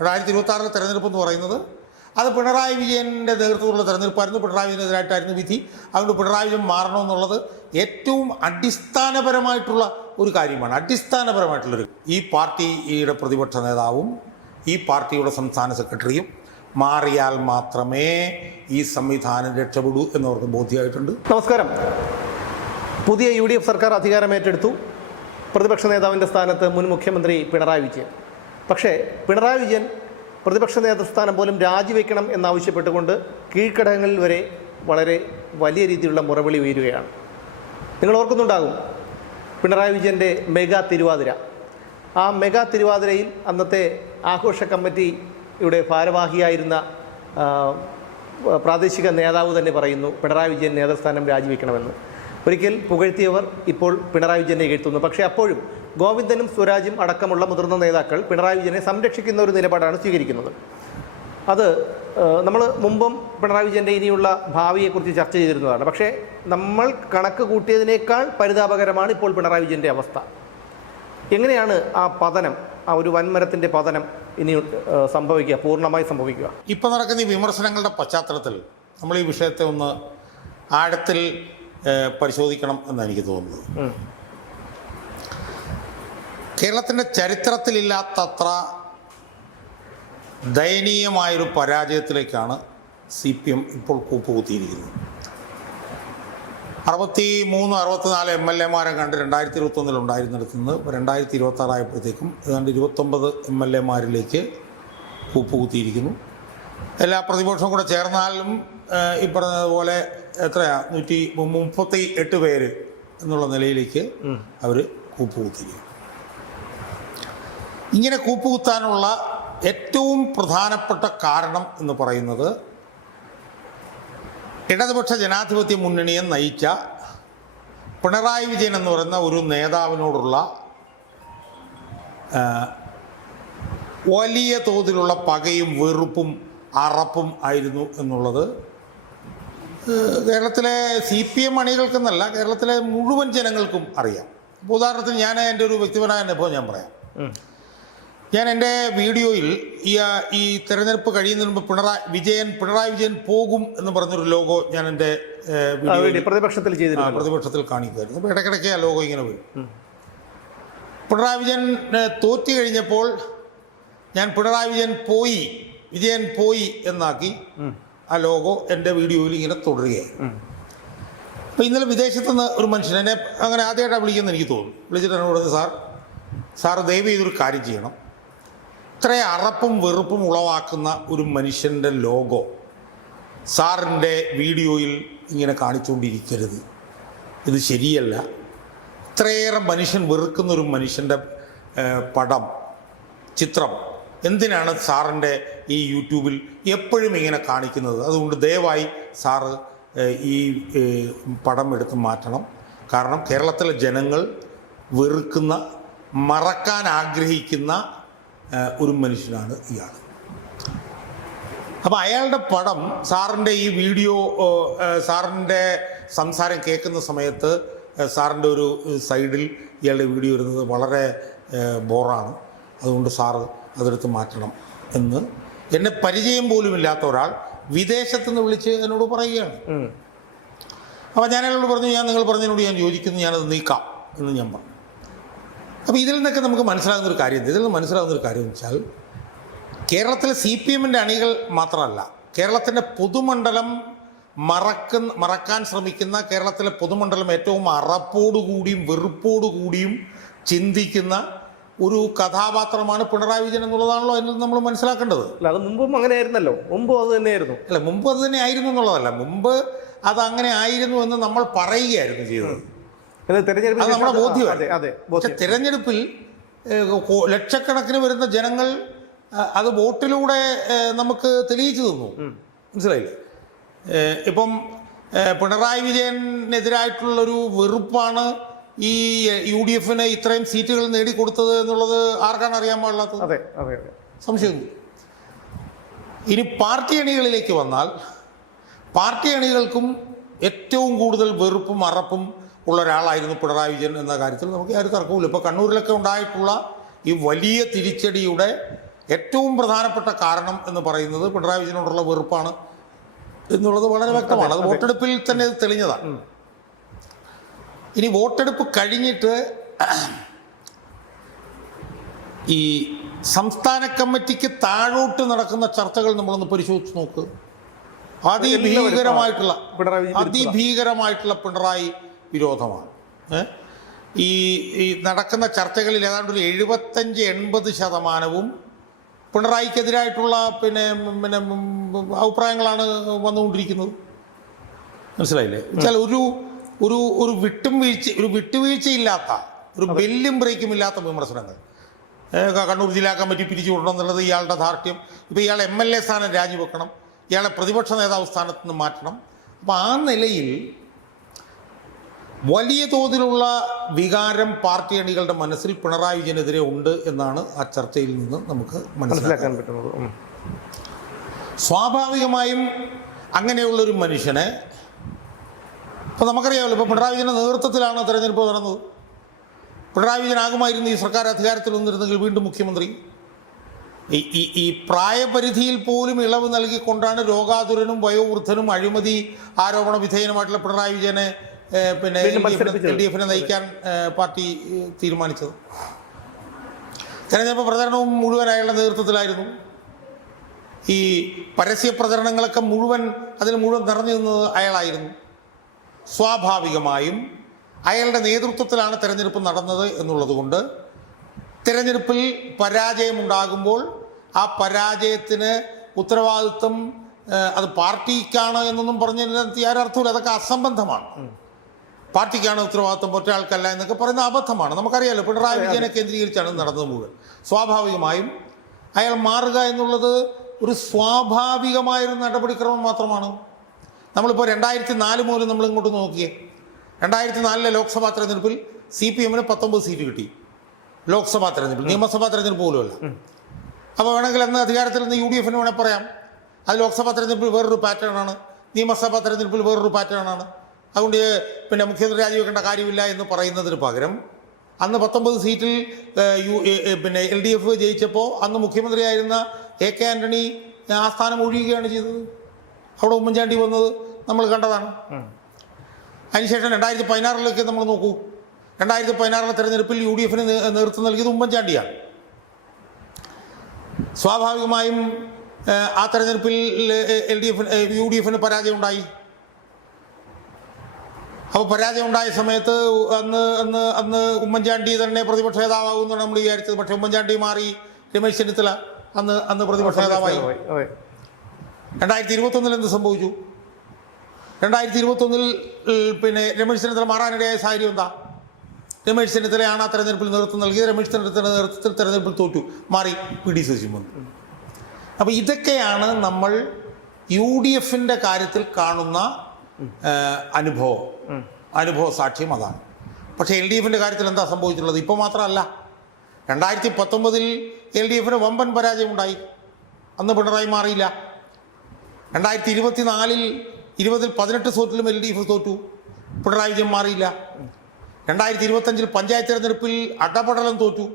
2026 തെരഞ്ഞെടുപ്പ് എന്ന് പറയുന്നത് അത് പിണറായി വിജയൻ്റെ നേതൃത്വത്തിലുള്ള തെരഞ്ഞെടുപ്പായിരുന്നു. പിണറായി വിജയനെതിരായിട്ടായിരുന്നു വിധി. അതുകൊണ്ട് പിണറായി വിജയൻ മാറണമെന്നുള്ളത് ഏറ്റവും അടിസ്ഥാനപരമായിട്ടുള്ള ഒരു കാര്യമാണ്. അടിസ്ഥാനപരമായിട്ടുള്ളൊരു ഈ പാർട്ടിയുടെ പ്രതിപക്ഷ നേതാവും ഈ പാർട്ടിയുടെ സംസ്ഥാന സെക്രട്ടറിയും മാറിയാൽ മാത്രമേ ഈ സംവിധാനം രക്ഷപ്പെടൂ എന്നവർക്ക് ബോധ്യമായിട്ടുണ്ട്. നമസ്കാരം. പുതിയ UDF സർക്കാർ അധികാരമേറ്റെടുത്തു. പ്രതിപക്ഷ നേതാവിൻ്റെ സ്ഥാനത്ത് മുൻ മുഖ്യമന്ത്രി പിണറായി വിജയൻ. പക്ഷേ പിണറായി വിജയൻ പ്രതിപക്ഷ നേതൃസ്ഥാനം പോലും രാജിവെക്കണം എന്നാവശ്യപ്പെട്ടുകൊണ്ട് കീഴ്ഘടകങ്ങളിൽ വരെ വളരെ വലിയ രീതിയിലുള്ള മുറവിളി ഉയരുകയാണ്. നിങ്ങൾ ഓർക്കുന്നുണ്ടാകും പിണറായി വിജയൻ്റെ മെഗാ തിരുവാതിര. ആ മെഗാ തിരുവാതിരയിൽ അന്നത്തെ ആഘോഷ കമ്മിറ്റിയുടെ ഭാരവാഹിയായിരുന്ന പ്രാദേശിക നേതാവ് തന്നെ പറയുന്നു പിണറായി വിജയൻ നേതൃസ്ഥാനം രാജിവെക്കണമെന്ന്. ഒരിക്കൽ പുകഴ്ത്തിയവർ ഇപ്പോൾ പിണറായി വിജയനെ എഴുത്തുന്നു. പക്ഷേ അപ്പോഴും ഗോവിന്ദനും സ്വരാജും അടക്കമുള്ള മുതിർന്ന നേതാക്കൾ പിണറായി വിജയനെ സംരക്ഷിക്കുന്ന ഒരു നിലപാടാണ് സ്വീകരിക്കുന്നത്. അത് നമ്മൾ മുമ്പും പിണറായി വിജയൻ്റെ ഇനിയുള്ള ഭാവിയെക്കുറിച്ച് ചർച്ച ചെയ്തിരുന്നതാണ്. പക്ഷേ നമ്മൾ കണക്ക് കൂട്ടിയതിനേക്കാൾ പരിതാപകരമാണ് ഇപ്പോൾ പിണറായി വിജയൻ്റെ അവസ്ഥ. എങ്ങനെയാണ് ആ പതനം, ആ ഒരു വൻമരത്തിൻ്റെ പതനം ഇനി സംഭവിക്കുക, പൂർണ്ണമായി സംഭവിക്കുക? ഇപ്പോൾ നടക്കുന്ന ഈ വിമർശനങ്ങളുടെ പശ്ചാത്തലത്തിൽ നമ്മൾ ഈ വിഷയത്തെ ഒന്ന് ആഴത്തിൽ പരിശോധിക്കണം എന്നാണ് എനിക്ക് തോന്നുന്നത്. കേരളത്തിൻ്റെ ചരിത്രത്തിലില്ലാത്തത്ര ദയനീയമായൊരു പരാജയത്തിലേക്കാണ് CPM ഇപ്പോൾ കൂപ്പുകുത്തിയിരിക്കുന്നത്. 63-64 MLA കണ്ട് 2021 ഉണ്ടായിരുന്നിടത്ത് നിന്ന് 2026 ആയപ്പോഴത്തേക്കും ഏതാണ്ട് 29 MLA കൂപ്പുകുത്തിയിരിക്കുന്നു. എല്ലാ പ്രതിപക്ഷവും കൂടെ ചേർന്നാലും ഈ പറഞ്ഞതുപോലെ എത്രയാ 138 പേര് എന്നുള്ള നിലയിലേക്ക് അവർ കൂപ്പുകുത്തിയിരിക്കും. ഇങ്ങനെ കൂപ്പുകുത്താനുള്ള ഏറ്റവും പ്രധാനപ്പെട്ട കാരണം എന്ന് പറയുന്നത് ഇടതുപക്ഷ ജനാധിപത്യ മുന്നണിയെ നയിച്ച പിണറായി വിജയൻ എന്ന് പറയുന്ന ഒരു നേതാവിനോടുള്ള വലിയ തോതിലുള്ള പകയും വെറുപ്പും അറപ്പും ആയിരുന്നു എന്നുള്ളത് കേരളത്തിലെ CPM അണികൾക്കെന്നല്ല, കേരളത്തിലെ മുഴുവൻ ജനങ്ങൾക്കും അറിയാം. ഇപ്പോൾ ഉദാഹരണത്തിന് ഞാൻ എൻ്റെ ഒരു വ്യക്തിപരമായ അനുഭവം ഞാൻ പറയാം. ഞാൻ എൻ്റെ വീഡിയോയിൽ ഈ തെരഞ്ഞെടുപ്പ് കഴിയുന്നതിന് മുമ്പ് പിണറായി വിജയൻ പോകും എന്ന് പറഞ്ഞൊരു ലോഗോ ഞാൻ എൻ്റെ പ്രതിപക്ഷത്തിൽ കാണിക്കുമായിരുന്നു. അപ്പോൾ ഇടയ്ക്കിടയ്ക്ക് ആ ലോഗോ ഇങ്ങനെ വരും. പിണറായി വിജയൻ തോറ്റു കഴിഞ്ഞപ്പോൾ ഞാൻ പിണറായി വിജയൻ പോയി എന്നാക്കി ആ ലോഗോ എൻ്റെ വീഡിയോയിൽ ഇങ്ങനെ തുടരുകയായി. അപ്പോൾ ഇന്നലെ വിദേശത്തു നിന്ന് ഒരു മനുഷ്യൻ എന്നെ അങ്ങനെ ആദ്യമായിട്ടാണ് വിളിക്കുന്നത് എനിക്ക് തോന്നുന്നു. വിളിച്ചിട്ട് എന്നോട് പറഞ്ഞു, സാർ ദയവ് ചെയ്തൊരു കാര്യം ചെയ്യണം, ഇത്രയും അറപ്പും വെറുപ്പും ഉളവാക്കുന്ന ഒരു മനുഷ്യൻ്റെ ലോഗോ സാറിൻ്റെ വീഡിയോയിൽ ഇങ്ങനെ കാണിച്ചുകൊണ്ടിരിക്കരുത്, ഇത് ശരിയല്ല. ഇത്രയേറെ മനുഷ്യൻ വെറുക്കുന്ന ഒരു മനുഷ്യൻ്റെ ചിത്രം എന്തിനാണ് സാറിൻ്റെ ഈ യൂട്യൂബിൽ എപ്പോഴും ഇങ്ങനെ കാണിക്കുന്നത്? അതുകൊണ്ട് ദയവായി സാറ് ഈ പടം എടുത്ത് മാറ്റണം. കാരണം കേരളത്തിലെ ജനങ്ങൾ വെറുക്കുന്ന, മറക്കാൻ ആഗ്രഹിക്കുന്ന ഒരു മനുഷ്യനാണ് ഇയാൾ. അപ്പോൾ അയാളുടെ പടം സാറിൻ്റെ ഈ വീഡിയോ, സാറിൻ്റെ സംസാരം കേൾക്കുന്ന സമയത്ത് സാറിൻ്റെ ഒരു സൈഡിൽ ഇയാളുടെ വീഡിയോ വരുന്നത് വളരെ ബോറാണ്, അതുകൊണ്ട് സാറ് അതെടുത്ത് മാറ്റണം എന്ന് എന്നെ പരിചയം പോലും ഇല്ലാത്ത ഒരാൾ വിദേശത്തു നിന്ന് വിളിച്ച് എന്നോട് പറയുകയാണ്. അപ്പോൾ ഞാൻ എന്നോട് പറഞ്ഞു, നിങ്ങൾ പറഞ്ഞതിനോട് ഞാൻ യോജിക്കുന്നു, ഞാനത് നീക്കാം എന്ന് ഞാൻ പറഞ്ഞു. അപ്പോൾ ഇതിൽ നിന്നൊക്കെ നമുക്ക് മനസ്സിലാകുന്നൊരു കാര്യം എന്ന് വെച്ചാൽ കേരളത്തിലെ CPMൻ്റെ അണികൾ മാത്രമല്ല, കേരളത്തിൻ്റെ പൊതുമണ്ഡലം മറക്കാൻ ശ്രമിക്കുന്ന, കേരളത്തിലെ പൊതുമണ്ഡലം ഏറ്റവും അറപ്പോടുകൂടിയും വെറുപ്പോടുകൂടിയും ചിന്തിക്കുന്ന ഒരു കഥാപാത്രമാണ് പിണറായി വിജയൻ എന്നുള്ളതാണല്ലോ എന്ന് നമ്മൾ മനസ്സിലാക്കേണ്ടത്. അത് മുമ്പും അങ്ങനെ ആയിരുന്നല്ലോ. മുമ്പും അത് തന്നെയായിരുന്നു. മുമ്പ് അത് തന്നെ ആയിരുന്നു എന്നുള്ളതല്ല, മുമ്പ് അത് അങ്ങനെ ആയിരുന്നു എന്ന് നമ്മൾ പറയുകയായിരുന്നു ചെയ്തത്. അത് നമ്മുടെ ബോധ്യമാണ്. പക്ഷെ തിരഞ്ഞെടുപ്പിൽ ലക്ഷക്കണക്കിന് വരുന്ന ജനങ്ങൾ അത് വോട്ടിലൂടെ നമുക്ക് തെളിയിച്ചു തന്നു. മനസ്സിലായില്ലേ? ഇപ്പം പിണറായി വിജയനെതിരായിട്ടുള്ളൊരു വെറുപ്പാണ് ഈ UDFന് ഇത്രയും സീറ്റുകൾ നേടിക്കൊടുത്തത് എന്നുള്ളത് ആർക്കാണ് അറിയാൻ പാടില്ലാത്തത്? സംശയമൊന്നും. ഇനി പാർട്ടി അണികളിലേക്ക് വന്നാൽ പാർട്ടി അണികൾക്കും ഏറ്റവും കൂടുതൽ വെറുപ്പും അറപ്പും ഉള്ള ഒരാളായിരുന്നു പിണറായി വിജയൻ എന്ന കാര്യത്തിൽ നമുക്ക് ആരും തർക്കമില്ല. ഇപ്പോൾ കണ്ണൂരിലൊക്കെ ഉണ്ടായിട്ടുള്ള ഈ വലിയ തിരിച്ചടിയുടെ ഏറ്റവും പ്രധാനപ്പെട്ട കാരണം എന്ന് പറയുന്നത് പിണറായി വിജയനോടുള്ള വെറുപ്പാണ് എന്നുള്ളത് വളരെ വ്യക്തമാണ്. അത് വോട്ടെടുപ്പിൽ തന്നെ തെളിഞ്ഞതാണ്. ഇനി വോട്ടെടുപ്പ് കഴിഞ്ഞിട്ട് ഈ സംസ്ഥാന കമ്മിറ്റിക്ക് താഴോട്ട് നടക്കുന്ന ചർച്ചകൾ നമ്മളൊന്ന് പരിശോധിച്ച് നോക്ക്. അതിഭീകരമായിട്ടുള്ള പിണറായി വിരോധമാണ്. ഈ നടക്കുന്ന ചർച്ചകളിൽ ഏതാണ്ട് ഒരു 75-80% പിണറായിക്കെതിരായിട്ടുള്ള പിന്നെ അഭിപ്രായങ്ങളാണ് വന്നുകൊണ്ടിരിക്കുന്നത്. മനസ്സിലായില്ലേ? വെച്ചാൽ ഒരു വിട്ടുവീഴ്ചയില്ലാത്ത, ഒരു ബെല്ലും ബ്രേക്കും ഇല്ലാത്ത വിമർശനങ്ങൾ. കണ്ണൂർ ജില്ലാ കമ്മിറ്റി പിരിച്ചു വിടണം എന്നുള്ളത് ഇയാളുടെ ധാർഷ്ട്യം. ഇപ്പോൾ ഇയാൾ MLA സ്ഥാനം രാജിവെക്കണം, ഇയാളെ പ്രതിപക്ഷ നേതാവ് സ്ഥാനത്ത് നിന്ന് മാറ്റണം. അപ്പോൾ ആ നിലയിൽ വലിയ തോതിലുള്ള വികാരം പാർട്ടി അണികളുടെ മനസ്സിൽ പിണറായി വിജയനെതിരെ ഉണ്ട് എന്നാണ് ആ ചർച്ചയിൽ നിന്ന് നമുക്ക് മനസ്സിലാക്കാൻ പറ്റുന്നത്. സ്വാഭാവികമായും അങ്ങനെയുള്ളൊരു മനുഷ്യനെ ഇപ്പോൾ നമുക്കറിയാമല്ലോ, ഇപ്പോൾ പിണറായി വിജയൻ്റെ നേതൃത്വത്തിലാണ് തെരഞ്ഞെടുപ്പ് നടന്നത്. പിണറായി വിജയനാകുമായിരുന്നു ഈ സർക്കാർ അധികാരത്തിൽ വന്നിരുന്നെങ്കിൽ വീണ്ടും മുഖ്യമന്ത്രി. ഈ പ്രായപരിധിയിൽ പോലും ഇളവ് നൽകിക്കൊണ്ടാണ് രോഗാതുരനും വയോവൃദ്ധനും അഴിമതി ആരോപണ വിധേയനുമായിട്ടുള്ള പിണറായി വിജയനെ പിന്നെ LDF നയിക്കാൻ പാർട്ടി തീരുമാനിച്ചത്. തെരഞ്ഞെടുപ്പ് പ്രചരണവും മുഴുവൻ അയാളുടെ നേതൃത്വത്തിലായിരുന്നു. ഈ പരസ്യ പ്രചരണങ്ങളൊക്കെ അതിൽ മുഴുവൻ നിറഞ്ഞു നിന്നത് അയാളായിരുന്നു. സ്വാഭാവികമായും അയാളുടെ നേതൃത്വത്തിലാണ് തെരഞ്ഞെടുപ്പ് നടന്നത് എന്നുള്ളത് കൊണ്ട് തിരഞ്ഞെടുപ്പിൽ പരാജയമുണ്ടാകുമ്പോൾ ആ പരാജയത്തിന് ഉത്തരവാദിത്വം അത് പാർട്ടിക്കാണ് എന്നൊന്നും പറഞ്ഞതിനകത്ത് യാതൊരർത്ഥമില്ല. അതൊക്കെ അസംബന്ധമാണ്. പാർട്ടിക്കാണ് ഉത്തരവാദിത്വം, ഒറ്റയാൾക്കല്ല എന്നൊക്കെ പറയുന്ന അബദ്ധമാണ്. നമുക്കറിയാമല്ലോ, പിണറായി വിജയനെ കേന്ദ്രീകരിച്ചാണ് നടന്നത് മുഴുവൻ. സ്വാഭാവികമായും അയാൾ മാറുക എന്നുള്ളത് ഒരു സ്വാഭാവികമായൊരു നടപടിക്രമം മാത്രമാണ്. നമ്മളിപ്പോൾ 2004 മുതൽ നമ്മൾ ഇങ്ങോട്ട് നോക്കിയേ. 2004 ലോക്സഭാ തെരഞ്ഞെടുപ്പിൽ CPM 19 സീറ്റ് കിട്ടി. ലോക്സഭാ തെരഞ്ഞെടുപ്പിൽ, നിയമസഭാ തെരഞ്ഞെടുപ്പ് പോലുമല്ല. അപ്പോൾ വേണമെങ്കിൽ അന്ന് അധികാരത്തിൽ നിന്ന് UDF വേണേൽ പറയാം അത് ലോക്സഭാ തെരഞ്ഞെടുപ്പിൽ വേറൊരു പാറ്റേണാണ്, നിയമസഭാ തെരഞ്ഞെടുപ്പിൽ വേറൊരു പാറ്റേണാണ്, അതുകൊണ്ട് പിന്നെ മുഖ്യമന്ത്രി രാജിവെക്കേണ്ട കാര്യമില്ല എന്ന് പറയുന്നതിന് പകരം അന്ന് 19 സീറ്റിൽ പിന്നെ LDF ജയിച്ചപ്പോൾ അന്ന് മുഖ്യമന്ത്രിയായിരുന്ന AK ആൻ്റണി ആ സ്ഥാനം ഒഴിയുകയാണ് ചെയ്തത്. അവിടെ ഉമ്മൻചാണ്ടി വന്നത് നമ്മൾ കണ്ടതാണ്. അതിനുശേഷം 2016 നമ്മൾ നോക്കൂ. 2016 തെരഞ്ഞെടുപ്പിൽ UDF നേതൃത്വം നൽകിയത് ഉമ്മൻചാണ്ടിയാണ്. സ്വാഭാവികമായും ആ തെരഞ്ഞെടുപ്പിൽ UDF പരാജയം ഉണ്ടായി. അപ്പോൾ പരാജയം ഉണ്ടായ സമയത്ത് അന്ന് ഉമ്മൻചാണ്ടി തന്നെ പ്രതിപക്ഷ നേതാവാകുമെന്നാണ് നമ്മൾ വിചാരിച്ചത്. പക്ഷേ ഉമ്മൻചാണ്ടി മാറി, രമേശ് ചെന്നിത്തല അന്ന് പ്രതിപക്ഷ നേതാവായി. 2021 എന്ത് സംഭവിച്ചു? 2021 പിന്നെ രമേശ് ചെന്നിത്തല മാറാനിടയായ സാഹചര്യം എന്താ? രമേശ് ചെന്നിത്തലയാണ് ആ തെരഞ്ഞെടുപ്പിൽ നേതൃത്വം നൽകിയത്. രമേശ് ചെന്നിത്തല നേതൃത്വത്തിൽ തെരഞ്ഞെടുപ്പിൽ തോറ്റു, മാറി PD സതീശൻ വന്നു. അപ്പോൾ ഇതൊക്കെയാണ് നമ്മൾ UDF കാര്യത്തിൽ കാണുന്ന അനുഭവ സാക്ഷ്യം അതാണ്. പക്ഷേ LDF കാര്യത്തിൽ എന്താ സംഭവിച്ചിട്ടുള്ളത്? ഇപ്പോൾ മാത്രമല്ല, 2019 LDF വമ്പൻ പരാജയം ഉണ്ടായി. അന്ന് പിണറായി മാറിയില്ല. 2024 18 സീറ്റിലും LDF തോറ്റു, പിണറായി വിജയൻ മാറിയില്ല. 2025 പഞ്ചായത്ത് തെരഞ്ഞെടുപ്പിൽ അടപടലം തോറ്റു,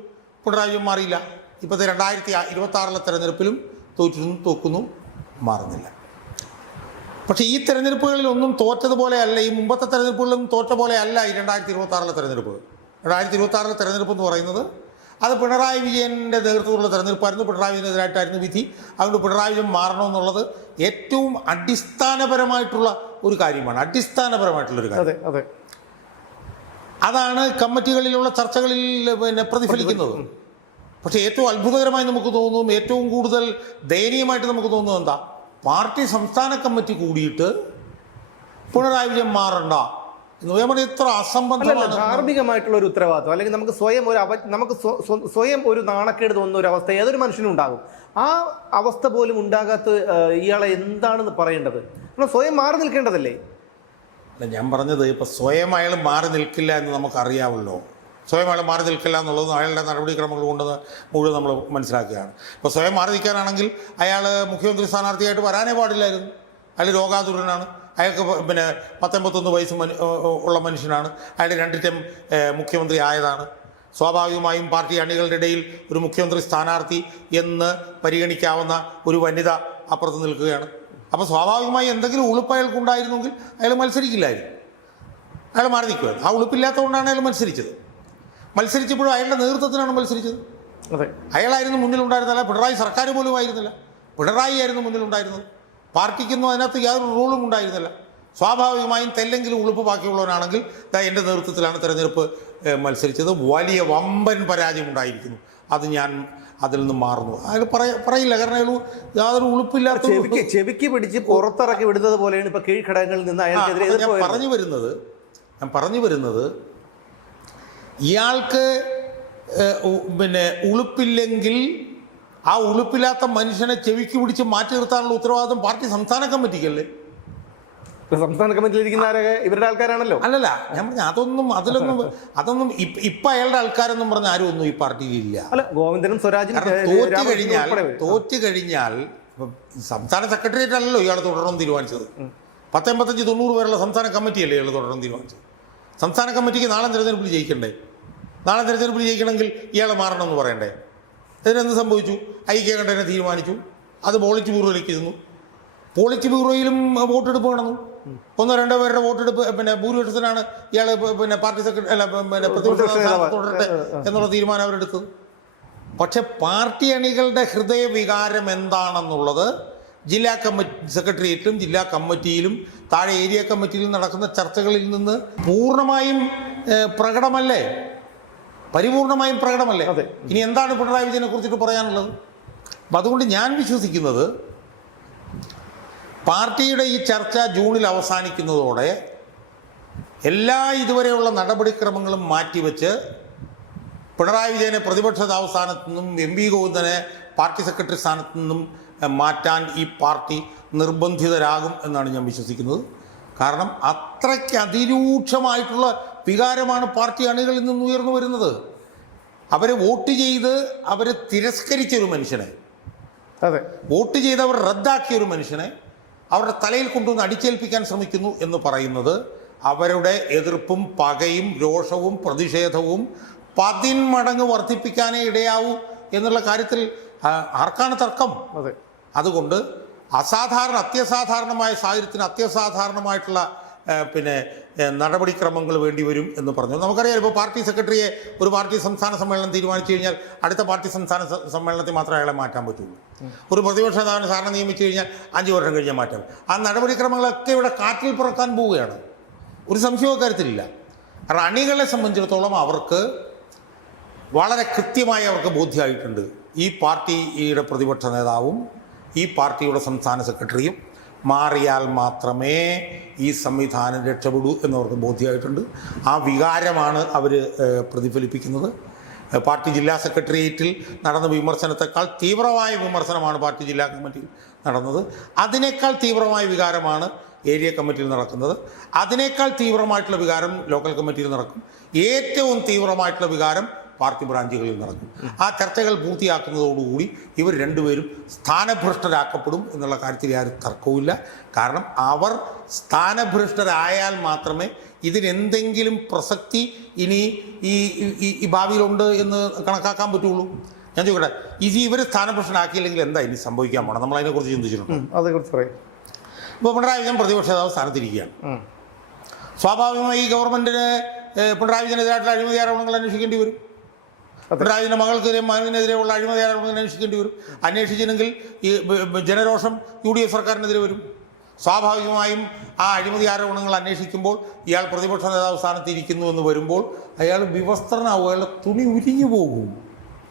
പിണറായി വിജയൻ മാറിയില്ല. ഇപ്പോഴത്തെ 2026 തെരഞ്ഞെടുപ്പിലും തോക്കുന്നു, മാറുന്നില്ല. പക്ഷേ ഈ തെരഞ്ഞെടുപ്പുകളിലൊന്നും തോറ്റതുപോലെ അല്ല, ഈ മുമ്പത്തെ തെരഞ്ഞെടുപ്പുകളിലും തോറ്റ പോലെ അല്ല ഈ 2026 തെരഞ്ഞെടുപ്പ്. 2026 തെരഞ്ഞെടുപ്പ് എന്ന് പറയുന്നത് അത് പിണറായി വിജയൻ്റെ നേതൃത്വത്തിലുള്ള തെരഞ്ഞെടുപ്പായിരുന്നു. പിണറായി വിജയനെതിരായിട്ടായിരുന്നു വിധി. അതുകൊണ്ട് പിണറായി വിജയൻ മാറണമെന്നുള്ളത് ഏറ്റവും അടിസ്ഥാനപരമായിട്ടുള്ള ഒരു കാര്യമാണ്. അടിസ്ഥാനപരമായിട്ടുള്ളൊരു കാര്യം. അതാണ് കമ്മിറ്റികളിലുള്ള ചർച്ചകളിൽ പിന്നെ പ്രതിഫലിക്കുന്നത്. പക്ഷേ ഏറ്റവും അത്ഭുതകരമായി നമുക്ക് തോന്നുന്നു, ഏറ്റവും കൂടുതൽ ദയനീയമായിട്ട് നമുക്ക് തോന്നുന്നത് എന്താ? പാർട്ടി സംസ്ഥാന കമ്മിറ്റി കൂടിയിട്ട് പിണറായി വിജയൻ മാറണ്ട എന്ന് പറയുമ്പോൾ എത്ര അസംബന്ധമാണ്. ധാർമ്മികമായിട്ടുള്ള ഒരു ഉത്തരവാദിത്വം, അല്ലെങ്കിൽ നമുക്ക് സ്വയം ഒരു നാണക്കേട് തോന്നുന്ന ഒരു അവസ്ഥ ഏതൊരു മനുഷ്യനും ഉണ്ടാകും. ആ അവസ്ഥ പോലും ഉണ്ടാകാത്ത ഇയാളെ എന്താണെന്ന് പറയേണ്ടത്? നമ്മൾ സ്വയം മാറി നിൽക്കേണ്ടതല്ലേ? അല്ല, ഞാൻ പറഞ്ഞത് ഇപ്പോൾ സ്വയം അയാൾ മാറി നിൽക്കില്ല എന്ന് നമുക്കറിയാമല്ലോ. സ്വയം അയാൾ മാറി നിൽക്കില്ല എന്നുള്ളത് അയാളുടെ നടപടിക്രമങ്ങൾ കൊണ്ട് മുഴുവൻ നമ്മൾ മനസ്സിലാക്കുകയാണ്. ഇപ്പോൾ സ്വയം മാറി നിൽക്കാനാണെങ്കിൽ അയാൾ മുഖ്യമന്ത്രി സ്ഥാനാർത്ഥിയായിട്ട് വരാനേ പാടില്ലായിരുന്നു. അയാൾ രോഗാതുരനാണ്. അയാൾക്ക് പിന്നെ 19 വയസ്സ് ഉള്ള മനുഷ്യനാണ്. അയാൾ 2 ടൈം മുഖ്യമന്ത്രി ആയതാണ്. സ്വാഭാവികമായും പാർട്ടി അണികളുടെ ഇടയിൽ ഒരു മുഖ്യമന്ത്രി സ്ഥാനാർത്ഥി എന്ന് പരിഗണിക്കാവുന്ന ഒരു വനിത അപ്പുറത്ത് നിൽക്കുകയാണ്. അപ്പോൾ സ്വാഭാവികമായി എന്തെങ്കിലും ഉളുപ്പ് അയാൾക്കുണ്ടായിരുന്നെങ്കിൽ അയാൾ മത്സരിക്കില്ലായിരുന്നു, അയാൾ മാറി നിൽക്കുമായിരുന്നു. ആ ഉളുപ്പില്ലാത്തതുകൊണ്ടാണ് അയാൾ മത്സരിച്ചപ്പോഴും അയാളുടെ നേതൃത്വത്തിനാണ് മത്സരിച്ചത്. അതെ, അയാളായിരുന്നു മുന്നിലുണ്ടായിരുന്നില്ല, പിണറായി സർക്കാർ പോലും ആയിരുന്നില്ല, പിണറായി ആയിരുന്നു മുന്നിലുണ്ടായിരുന്നത്. പാർട്ടിക്കൊന്നും അതിനകത്ത് യാതൊരു റോളും ഉണ്ടായിരുന്നില്ല. സ്വാഭാവികമായും തെല്ലെങ്കിലും ഉളുപ്പ് ബാക്കിയുള്ളവനാണെങ്കിൽ എൻ്റെ നേതൃത്വത്തിലാണ് തെരഞ്ഞെടുപ്പ് മത്സരിച്ചത്. വലിയ വമ്പൻ പരാജയം ഉണ്ടായിരിക്കുന്നു. അത് ഞാൻ അതിൽ നിന്ന് മാറുന്നു. അയാൾ പറയില്ല, കാരണം അയാൾ യാതൊരു ഉളുപ്പില്ലാത്ത ചെവിക്ക് പിടിച്ച് പുറത്തിറക്കി വിടുന്നത് പോലെയാണ് ഇപ്പോൾ കീഴ്ഘടകങ്ങളിൽ നിന്ന് അയാൾക്കെതിരെ. ഞാൻ പറഞ്ഞു വരുന്നത് ഇയാൾക്ക് ഉളുപ്പില്ലെങ്കിൽ ആ ഉളുപ്പില്ലാത്ത മനുഷ്യനെ ചെവിക്ക് പിടിച്ച് മാറ്റി നിർത്താനുള്ള ഉത്തരവാദിത്വം പാർട്ടി സംസ്ഥാന കമ്മിറ്റിക്കല്ലേ? സംസ്ഥാന കമ്മിറ്റിയിലിരിക്കുന്ന ആരൊക്കെ ഇവരുടെ ആൾക്കാരാണല്ലോ. അല്ലല്ല, ഞാൻ പറഞ്ഞു അതൊന്നും ഇപ്പം അയാളുടെ ആൾക്കാരെന്നും പറഞ്ഞ ആരും ഒന്നും ഈ പാർട്ടിയിലില്ല. അല്ല, ഗോവിന്ദനും സ്വരാജും തോറ്റു കഴിഞ്ഞാൽ സംസ്ഥാന സെക്രട്ടേറിയറ്റ് അല്ലല്ലോ ഇയാൾ തുടരണമെന്ന് തീരുമാനിച്ചത്. 85-90 പേരുള്ള സംസ്ഥാന കമ്മിറ്റിയല്ലേ ഇയാൾ തുടരണമെന്ന് തീരുമാനിച്ചത്. സംസ്ഥാന കമ്മിറ്റിക്ക് നാളെ തെരഞ്ഞെടുപ്പിൽ ജയിക്കണ്ടേ? നാളെ തെരഞ്ഞെടുപ്പിൽ ജയിക്കണമെങ്കിൽ ഇയാൾ മാറണമെന്ന് പറയണ്ടേ? ഇതിനെന്ത് സംഭവിച്ചു? ഐക്യകണ്ഠേന തീരുമാനിച്ചു, അത് പോളിറ്റ് ബ്യൂറോയിലേക്ക് ചെന്നു. പോളിറ്റ് ബ്യൂറോയിലും വോട്ടെടുപ്പ് നടന്നു. 1-2 പേരുടെ വോട്ടെടുപ്പ് ഭൂരിപക്ഷത്തിനാണ് ഇയാൾ പാർട്ടി സെക്രട്ടറി പ്രതിപക്ഷ തുടരട്ടെ എന്നുള്ള തീരുമാനം അവരെടുത്തത്. പക്ഷെ പാർട്ടി അണികളുടെ ഹൃദയവികാരം എന്താണെന്നുള്ളത് ജില്ലാ സെക്രട്ടേറിയറ്റിലും ജില്ലാ കമ്മിറ്റിയിലും താഴെ ഏരിയ കമ്മിറ്റിയിലും നടക്കുന്ന ചർച്ചകളിൽ നിന്ന് പൂർണ്ണമായും പ്രകടമല്ലേ, പരിപൂർണമായും പ്രകടമല്ലേ? ഇനി എന്താണ് പിണറായി വിജയനെ കുറിച്ചിട്ട് പറയാനുള്ളത്? അപ്പം അതുകൊണ്ട് ഞാൻ വിശ്വസിക്കുന്നത് പാർട്ടിയുടെ ഈ ചർച്ച ജൂണിൽ അവസാനിക്കുന്നതോടെ എല്ലാ ഇതുവരെയുള്ള നടപടിക്രമങ്ങളും മാറ്റിവെച്ച് പിണറായി വിജയനെ പ്രതിപക്ഷ സ്ഥാനത്തു നിന്നും MP ഗോവിന്ദനെ പാർട്ടി സെക്രട്ടറി സ്ഥാനത്തു നിന്നും മാറ്റാൻ ഈ പാർട്ടി നിർബന്ധിതരാകും എന്നാണ് ഞാൻ വിശ്വസിക്കുന്നത്. കാരണം അത്രയ്ക്ക് അതിരൂക്ഷമായിട്ടുള്ള വികാരമാണ് പാർട്ടി അണികളിൽ നിന്ന് ഉയർന്നു വരുന്നത്. അവർ വോട്ട് ചെയ്ത് അവർ തിരസ്കരിച്ചൊരു മനുഷ്യനെ, വോട്ട് ചെയ്ത് അവർ റദ്ദാക്കിയൊരു മനുഷ്യനെ അവരുടെ തലയിൽ കൊണ്ടുവന്ന് അടിച്ചേൽപ്പിക്കാൻ ശ്രമിക്കുന്നു എന്ന് പറയുന്നത് അവരുടെ എതിർപ്പും പകയും രോഷവും പ്രതിഷേധവും 10 മടങ്ങ് വർദ്ധിപ്പിക്കാനേ ഇടയാവൂ എന്നുള്ള കാര്യത്തിൽ ആർക്കാണ് തർക്കം? അതുകൊണ്ട് അത്യസാധാരണമായ സാഹചര്യത്തിന് അത്യസാധാരണമായിട്ടുള്ള നടപടിക്രമങ്ങൾ വേണ്ടി വരും എന്ന് പറഞ്ഞു. നമുക്കറിയാം, ഇപ്പോൾ പാർട്ടി സെക്രട്ടറിയെ ഒരു പാർട്ടി സംസ്ഥാന സമ്മേളനം തീരുമാനിച്ചു കഴിഞ്ഞാൽ അടുത്ത പാർട്ടി സംസ്ഥാന സമ്മേളനത്തിൽ മാത്രമേ അയാളെ മാറ്റാൻ പറ്റുള്ളൂ. ഒരു പ്രതിപക്ഷ സാറിനെ നിയമിച്ചു കഴിഞ്ഞാൽ 5 വർഷം കഴിഞ്ഞാൽ മാറ്റാം. ആ നടപടിക്രമങ്ങളൊക്കെ ഇവിടെ കാറ്റിൽ പറക്കാൻ പോവുകയാണ്. ഒരു സംശയവും കാര്യത്തിലില്ല. കാരണം അണികളെ സംബന്ധിച്ചിടത്തോളം അവർക്ക് വളരെ കൃത്യമായി അവർക്ക് ബോധ്യമായിട്ടുണ്ട്, ഈ പാർട്ടിയുടെ പ്രതിപക്ഷ നേതാവും ഈ പാർട്ടിയുടെ സംസ്ഥാന സെക്രട്ടറിയും മാറിയാൽ മാത്രമേ ഈ സംവിധാനം രക്ഷപ്പെടൂ എന്നവർക്ക് ബോധ്യമായിട്ടുണ്ട്. ആ വികാരമാണ് അവർ പ്രതിഫലിപ്പിക്കുന്നത്. പാർട്ടി ജില്ലാ സെക്രട്ടേറിയറ്റിൽ നടന്ന വിമർശനത്തെക്കാൾ തീവ്രമായ വിമർശനമാണ് പാർട്ടി ജില്ലാ കമ്മിറ്റിയിൽ നടന്നത്. അതിനേക്കാൾ തീവ്രമായ വികാരമാണ് ഏരിയ കമ്മിറ്റിയിൽ നടക്കുന്നത്. അതിനേക്കാൾ തീവ്രമായിട്ടുള്ള വികാരം ലോക്കൽ കമ്മിറ്റിയിൽ നടക്കും. ഏറ്റവും തീവ്രമായിട്ടുള്ള വികാരം പാർട്ടി ബ്രാഞ്ചുകളിൽ നടക്കും. ആ ചർച്ചകൾ പൂർത്തിയാക്കുന്നതോടുകൂടി ഇവർ രണ്ടുപേരും സ്ഥാനഭ്രഷ്ടരാക്കപ്പെടും എന്നുള്ള കാര്യത്തിൽ ആരും തർക്കവുമില്ല. കാരണം അവർ സ്ഥാനഭ്രഷ്ടരായാൽ മാത്രമേ ഇതിനെന്തെങ്കിലും പ്രസക്തി ഇനി ഈ ഭാവിയിലുണ്ട് എന്ന് കണക്കാക്കാൻ പറ്റുള്ളൂ. ഞാൻ ചോദിക്കട്ടെ, ഇവർ സ്ഥാനഭ്രഷ്ടനാക്കിയില്ലെങ്കിൽ എന്താ ഇനി സംഭവിക്കാൻ പോകണം? നമ്മൾ അതിനെക്കുറിച്ച് ചിന്തിച്ചിട്ടുണ്ട്. അതേക്കുറിച്ച് പറയും. ഇപ്പോൾ പിണറായി വിജയൻ പ്രതിപക്ഷ നേതാവ് സ്ഥാനത്തിരിക്കുകയാണ്. സ്വാഭാവികമായി ഈ ഗവൺമെൻറ്റിന് പിണറായി വിജയനെതിരായിട്ടുള്ള അഴിമതി ആരോപണങ്ങൾ അന്വേഷിക്കേണ്ടി വരും. പിണറായി വിജയൻ്റെ മകൾക്കെതിരെ മകനെതിരെയുള്ള അഴിമതി ആരോപണങ്ങൾ അന്വേഷിക്കേണ്ടി വരും. അന്വേഷിച്ചില്ലെങ്കിൽ ഈ ജനരോഷം UDF സർക്കാരിനെതിരെ വരും. സ്വാഭാവികമായും ആ അഴിമതി ആരോപണങ്ങൾ അന്വേഷിക്കുമ്പോൾ ഇയാൾ പ്രതിപക്ഷ നേതാവ് സ്ഥാനത്തിരിക്കുന്നു എന്ന് വരുമ്പോൾ അയാൾ വിവസ്ത്രനാവും, അയാളുടെ തുണി ഉരിഞ്ഞു പോകും.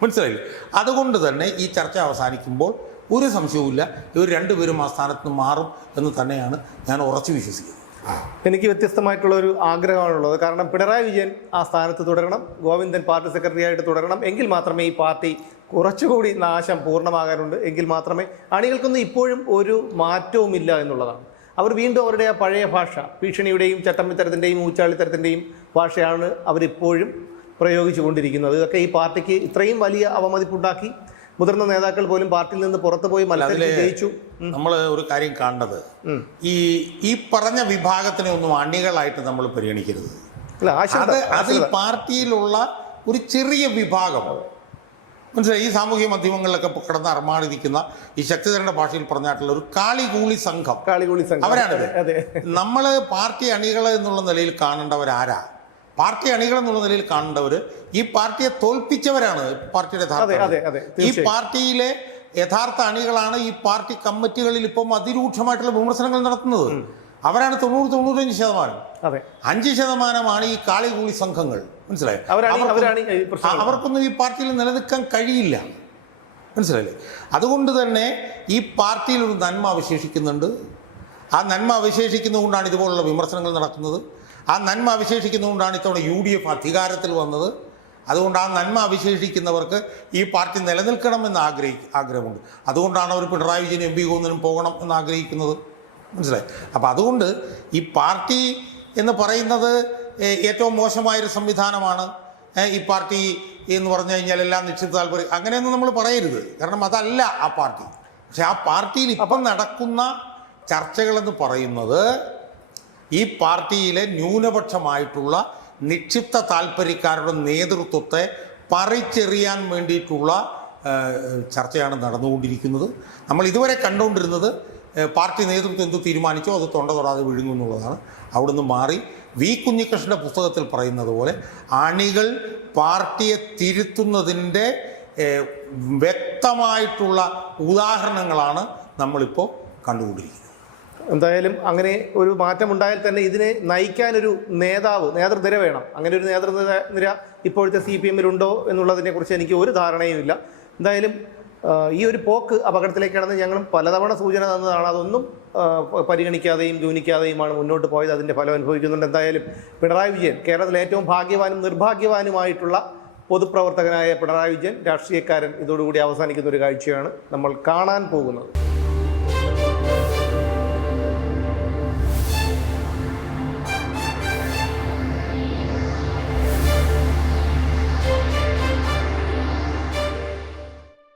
മനസ്സിലായില്ലേ? അതുകൊണ്ട് തന്നെ ഈ ചർച്ച അവസാനിക്കുമ്പോൾ ഒരു സംശയവുമില്ല, ഇവർ രണ്ടുപേരും ആ സ്ഥാനത്ത് നിന്ന് മാറും എന്ന് തന്നെയാണ് ഞാൻ ഉറച്ചു വിശ്വസിക്കുന്നത്. എനിക്ക് വ്യത്യസ്തമായിട്ടുള്ളൊരു ആഗ്രഹമാണുള്ളത്. കാരണം പിണറായി വിജയൻ ആ സ്ഥാനത്ത് തുടരണം, ഗോവിന്ദൻ പാർട്ടി സെക്രട്ടറി ആയിട്ട് തുടരണം. എങ്കിൽ മാത്രമേ ഈ പാർട്ടി കുറച്ചുകൂടി നാശം പൂർണ്ണമാകാനുണ്ട്. എങ്കിൽ മാത്രമേ അണികൾക്കൊന്നും ഇപ്പോഴും ഒരു മാറ്റവുമില്ല എന്നുള്ളതാണ്. അവർ വീണ്ടും അവരുടെ ആ പഴയ ഭാഷ, ഭീഷണിയുടെയും ചട്ടമ്പിത്തരത്തിൻ്റെയും ഊച്ചാളിത്തരത്തിൻ്റെയും ഭാഷയാണ് അവരിപ്പോഴും പ്രയോഗിച്ചു കൊണ്ടിരിക്കുന്നത്. ഇതൊക്കെ ഈ പാർട്ടിക്ക് ഇത്രയും വലിയ അവമതിപ്പുണ്ടാക്കി. മുതിർന്ന നേതാക്കൾ പോലും പാർട്ടിയിൽ നിന്ന് പുറത്തു പോയി മത്സരിച്ച് ജയിച്ചു. നമ്മൾ ഒരു കാര്യം കാണേണ്ടത്, ഈ പറഞ്ഞ വിഭാഗത്തിനെ ഒന്നും അണികളായിട്ട് നമ്മൾ പരിഗണിക്കരുത്. അത് ഈ പാർട്ടിയിലുള്ള ഒരു ചെറിയ വിഭാഗം, മനസ്സിലായി, ഈ സാമൂഹ്യ മാധ്യമങ്ങളിലൊക്കെ കിടന്ന് അർമാണിരിക്കുന്ന ഈ ശക്തിധരന്റെ ഭാഷയിൽ പറഞ്ഞായിട്ടുള്ള ഒരു കാളികൂളി സംഘം, അവരാണിത്. നമ്മൾ പാർട്ടി അണികൾ എന്നുള്ള നിലയിൽ കാണേണ്ടവരാരാ? പാർട്ടി അണികൾ എന്നുള്ള നിലയിൽ കാണേണ്ടവർ ഈ പാർട്ടിയെ തോൽപ്പിച്ചവരാണ്. പാർട്ടിയുടെ ഈ പാർട്ടിയിലെ യഥാർത്ഥ അണികളാണ് ഈ പാർട്ടി കമ്മിറ്റികളിൽ ഇപ്പം അതിരൂക്ഷമായിട്ടുള്ള വിമർശനങ്ങൾ നടത്തുന്നത്. അവരാണ് 90-95%. 5% ഈ കാളികൂളി സംഘങ്ങൾ, മനസ്സിലായി. അവർക്കൊന്നും ഈ പാർട്ടിയിൽ നിലനിൽക്കാൻ കഴിയില്ല, മനസ്സിലായില്ലേ? അതുകൊണ്ട് തന്നെ ഈ പാർട്ടിയിൽ ഒരു നന്മ അവശേഷിക്കുന്നുണ്ട്. ആ നന്മ അവശേഷിക്കുന്നതുകൊണ്ടാണ് ഇതുപോലുള്ള വിമർശനങ്ങൾ നടക്കുന്നത്. ആ നന്മ അവശേഷിക്കുന്നതുകൊണ്ടാണ് ഇത്തവണ UDF അധികാരത്തിൽ വന്നത്. അതുകൊണ്ട് ആ നന്മ അവശേഷിക്കുന്നവർക്ക് ഈ പാർട്ടി നിലനിൽക്കണമെന്ന് ആഗ്രഹമുണ്ട്. അതുകൊണ്ടാണ് അവർ പിണറായി വിജയൻ MP ഒന്നിനും പോകണം എന്ന് ആഗ്രഹിക്കുന്നത്, മനസ്സിലായി. അപ്പോൾ അതുകൊണ്ട് ഈ പാർട്ടി എന്ന് പറയുന്നത് ഏറ്റവും മോശമായൊരു സംവിധാനമാണ്. ഈ പാർട്ടി എന്ന് പറഞ്ഞു കഴിഞ്ഞാൽ എല്ലാം നിശ്ചിത താല്പര്യം, അങ്ങനെയൊന്നും നമ്മൾ പറയരുത്. കാരണം അതല്ല ആ പാർട്ടി. പക്ഷെ ആ പാർട്ടിയിൽ ഇപ്പം നടക്കുന്ന ചർച്ചകളെന്ന് പറയുന്നത് ഈ പാർട്ടിയിലെ ന്യൂനപക്ഷമായിട്ടുള്ള നിക്ഷിപ്ത താല്പര്യക്കാരുടെ നേതൃത്വത്തെ പറിച്ചെറിയാൻ വേണ്ടിയിട്ടുള്ള ചർച്ചയാണ് നടന്നുകൊണ്ടിരിക്കുന്നത്. നമ്മൾ ഇതുവരെ കണ്ടുകൊണ്ടിരുന്നത് പാർട്ടി നേതൃത്വം എന്ത് തീരുമാനിച്ചോ അത് തൊണ്ട തൊടാതെ വിഴുങ്ങും എന്നുള്ളതാണ്. അവിടുന്ന് മാറി വി കുഞ്ഞികൃഷ്ണൻ്റെ പുസ്തകത്തിൽ പറയുന്നത് പോലെ അണികൾ പാർട്ടിയെ തിരുത്തുന്നതിൻ്റെ വ്യക്തമായിട്ടുള്ള ഉദാഹരണങ്ങളാണ് നമ്മളിപ്പോൾ കണ്ടുകൊണ്ടിരിക്കുന്നത്. എന്തായാലും അങ്ങനെ ഒരു മാറ്റമുണ്ടായാൽ തന്നെ ഇതിനെ നയിക്കാനൊരു നേതൃനിര വേണം. അങ്ങനെ ഒരു നേതൃനിര ഇപ്പോഴത്തെ CPM ഉണ്ടോ എന്നുള്ളതിനെക്കുറിച്ച് എനിക്ക് ഒരു ധാരണയുമില്ല. എന്തായാലും ഈ ഒരു പോക്ക് അപകടത്തിലേക്കാണെന്ന് ഞങ്ങളും പലതവണ സൂചന തന്നതാണ്. അതൊന്നും പരിഗണിക്കാതെയും ഗൗനിക്കാതെയുമാണ് മുന്നോട്ട് പോയത്. അതിൻ്റെ ഫലം അനുഭവിക്കുന്നുണ്ട്. എന്തായാലും പിണറായി വിജയൻ, കേരളത്തിലെ ഏറ്റവും ഭാഗ്യവാനും നിർഭാഗ്യവാനുമായിട്ടുള്ള പൊതുപ്രവർത്തകനായ പിണറായി വിജയൻ, രാഷ്ട്രീയക്കാരൻ, ഇതോടുകൂടി അവസാനിക്കുന്ന ഒരു കാഴ്ചയാണ് നമ്മൾ കാണാൻ പോകുന്നത്.